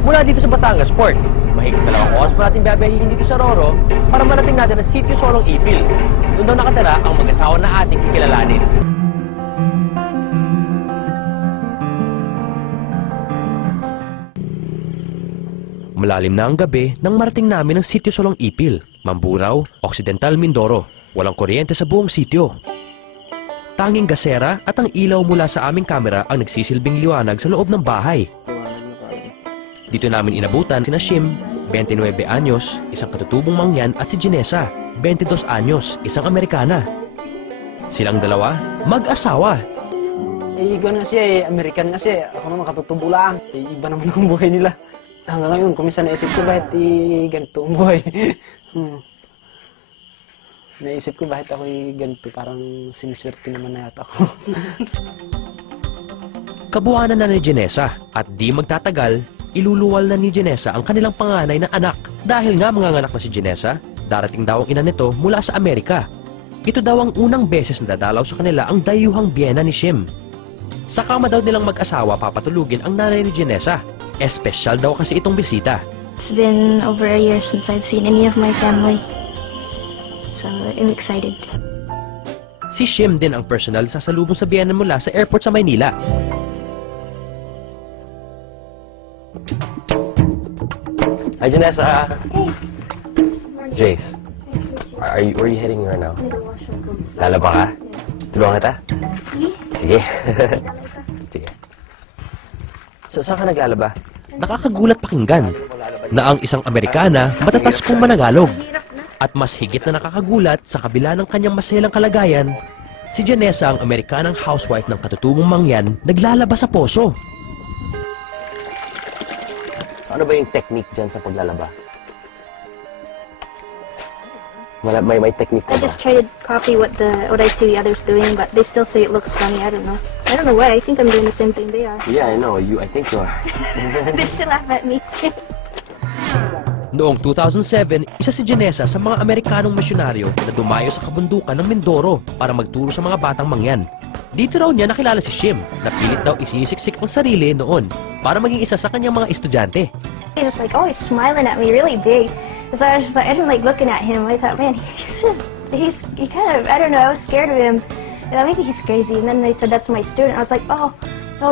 Mula dito sa Batangas Port, mahigit 2 oras pa natin babahihin dito sa Roro para marating natin ang sitio Solong Ipil. Doon daw nakatira ang mag-asawa na ating kikilalanin. Malalim na ang gabi nang marating namin ang sitio Solong Ipil, Mamburao, Occidental Mindoro. Walang kuryente sa buong sitio. Tanging gasera at ang ilaw mula sa aming kamera ang nagsisilbing liwanag sa loob ng bahay. Dito namin inabutan sina Shim, 29 anyos, isang katutubong Mangyan, at si Ginesa, 22 anyos, isang Amerikana. Silang dalawa, mag-asawa. Iba na siya American nga siya. Ako naman katutubo lang. Iba naman ang buhay nila. Hanggang ngayon, kuminsan naisip ko bakit ganito ang buhay. Naisip ko bakit ako ganito, parang siniswerte naman na yata ako. Kabuhanan na ni Ginesa at di magtatagal, iluluwal na ni Ginesa ang kanilang panganay na anak. Dahil nga manganganak na si Ginesa, darating daw ang ina nito mula sa Amerika. Ito daw ang unang beses na dadalaw sa kanila ang dayuhang biyena ni Shim. Sa kama daw nilang mag-asawa papatulugin ang nanay ni Ginesa. Espesyal daw kasi itong bisita. It's been over a year since I've seen any of my family. So I'm excited. Si Shim din ang personal sasalubong sa biyena mula sa airport sa Maynila. Hi, Janessa. Hey. Jace. Where are you heading right now? Lalaba ka? Tulungan kita? Sige. Sige. Saan ka naglalaba? Nakakagulat pakinggan na ang isang Amerikana matatas kung managalog. At mas higit na nakakagulat sa kabila ng kanyang maselang kalagayan, si Janessa, ang Amerikanang housewife ng katutubong Mangyan, naglalaba sa poso. Ano ba yung technique dyan sa paglalaba? May technique ka ba? I just try to copy what I see the others doing, but they still say it looks funny. I don't know. I don't know why. I think I'm doing the same thing they are. Yeah, I know. I think you are. They still laugh at me. Noong 2007, isa si Ginesa sa mga Amerikanong misyonaryo na dumayo sa kabundukan ng Mindoro para magturo sa mga batang Mangyan. Dito raw niya nakilala si Shim, na pilit daw isisiksik ang sarili noon para maging isa sa kanyang mga estudyante. He's just like always smiling at me really big. So I was just like, I didn't like looking at him. I thought, man, he kind of, I don't know, I was scared of him. I thought maybe he's crazy. And then they said, that's my student. I was like, oh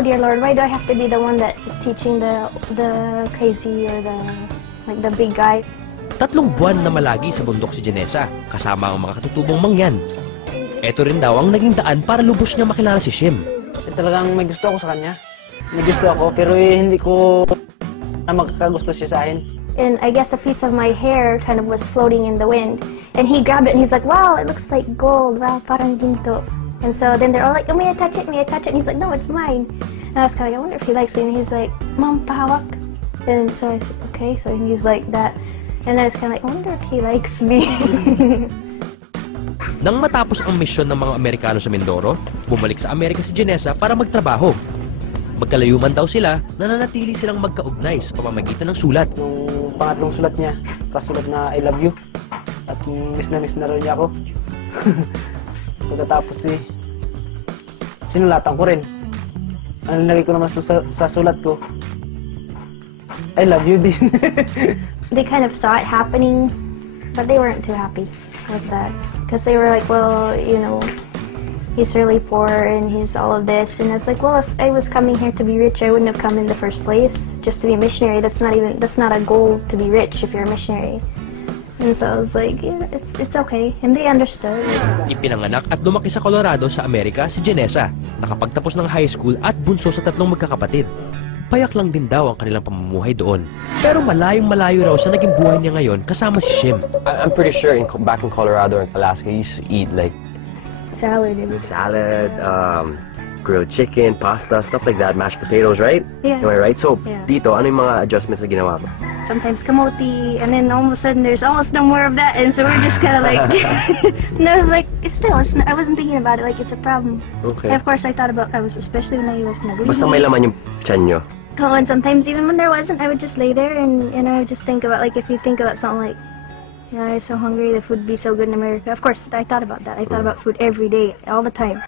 dear Lord, why do I have to be the one that is teaching the crazy or the big guy? 3 buwan na malagi sa bundok si Ginesa, kasama ang mga katutubong Mangyan. Ito rin daw ang naging daan para lubos niya makilala si Shim. Talagang may gusto ako sa kanya. May gusto ako, pero hindi ko na magkakagusto siya sa akin. And I guess a piece of my hair kind of was floating in the wind. And he grabbed it and he's like, wow, it looks like gold. Wow, parang ginto. And so then they're all like, oh, may I touch it? May I touch it? And he's like, no, it's mine. And I was kind of like, I wonder if he likes me. And he's like, Mom, pahawak. And so I said, okay. So he's like that. And I was kind of like, I wonder if he likes me. Nang matapos ang misyon ng mga Amerikano sa Mindoro, bumalik sa Amerika si Ginesa para magtrabaho. Magkalayuman daw sila, nananatili silang magkaugnay sa pamamagitan ng sulat. Nung pangatlong sulat niya, kasulat na I love you. At miss na rin niya ako. Pagkatapos sinulatan ko rin. Ang nilagay ko naman sa sulat ko, I love you din. They kind of saw it happening, but they weren't too happy with that. Because they were like, well, you know, he's really poor and he's all of this. And I was like, well, if I was coming here to be rich, I wouldn't have come in the first place just to be a missionary. That's not a goal to be rich if you're a missionary. And so I was like, yeah, it's okay. And they understood. Ipinanganak at lumaki sa Colorado sa Amerika si Ginesa, nakapagtapos ng high school at bunso sa 3 magkakapatid. Payak lang din daw ang kanilang pamumuhay doon. Pero malayong-malayo raw sa naging buhay niya ngayon kasama si Shim. I'm pretty sure back in Colorado and Alaska, you used to eat like Salad. salad, grilled chicken, pasta, stuff like that, mashed potatoes, right? Yeah. Am I right? So, Yeah. dito, ano yung mga adjustments na ginawa mo? Sometimes kamote, and then all of a sudden there's almost no more of that, and so we're just kind of like, and I was like, I wasn't thinking about it like it's a problem. Okay. And of course I thought about, especially when I was naguli. Basta may laman yung tiyan nyo. Oh, and sometimes even when there wasn't, I would just lay there and I would just think about, like, if you think about something like, you know, I'm so hungry, the food would be so good in America. Of course, I thought about that. I thought about food every day, all the time.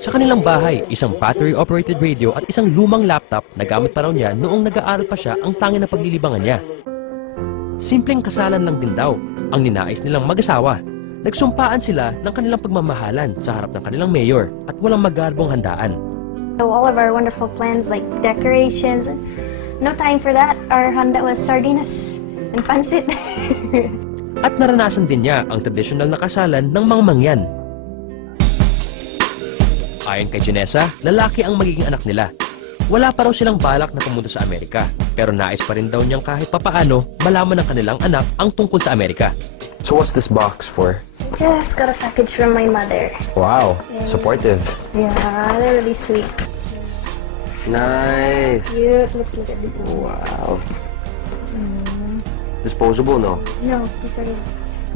Sa kanilang bahay, isang battery-operated radio at isang lumang laptop na gamit pa raw niya noong nag-aaral pa siya ang tanging na paglilibangan niya. Simpleng kasalan lang din daw ang ninais nilang mag-asawa. Nagsumpaan sila ng kanilang pagmamahalan sa harap ng kanilang mayor at walang magarbong handaan. So all of our wonderful plans like decorations, no time for that. Our handa was sardinas and pansit. At naranasan din niya ang tradisyonal na kasalan ng mga Mangyan. Ayon kay Janessa, lalaki ang magiging anak nila. Wala pa raw silang balak na pumunta sa Amerika, pero nais pa rin daw niyang kahit papaano malaman ng kanilang anak ang tungkol sa Amerika. So what's this box for? Just got a package from my mother. Wow, supportive. Yeah, they're really sweet. Nice. Cute. Let's look at this one. Wow. Disposable, no? No, it's already.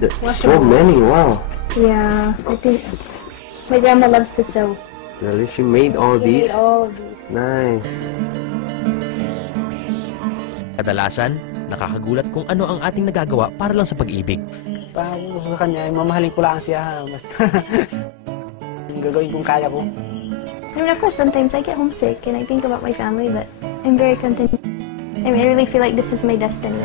There's Washable. so many, wow. Yeah, I think my grandma loves to sew. Really? She made all She made these? all of these. Nice. Kadalasan, nakakagulat kung ano ang ating nagagawa para lang sa pag-ibig. Pag gusto sa kanya, mamahalin ko lang siya. Basta yung gagawin kong kaya ko. I mean, of course, sometimes I get homesick and I think about my family, but I'm very content. I mean, I really feel like this is my destiny.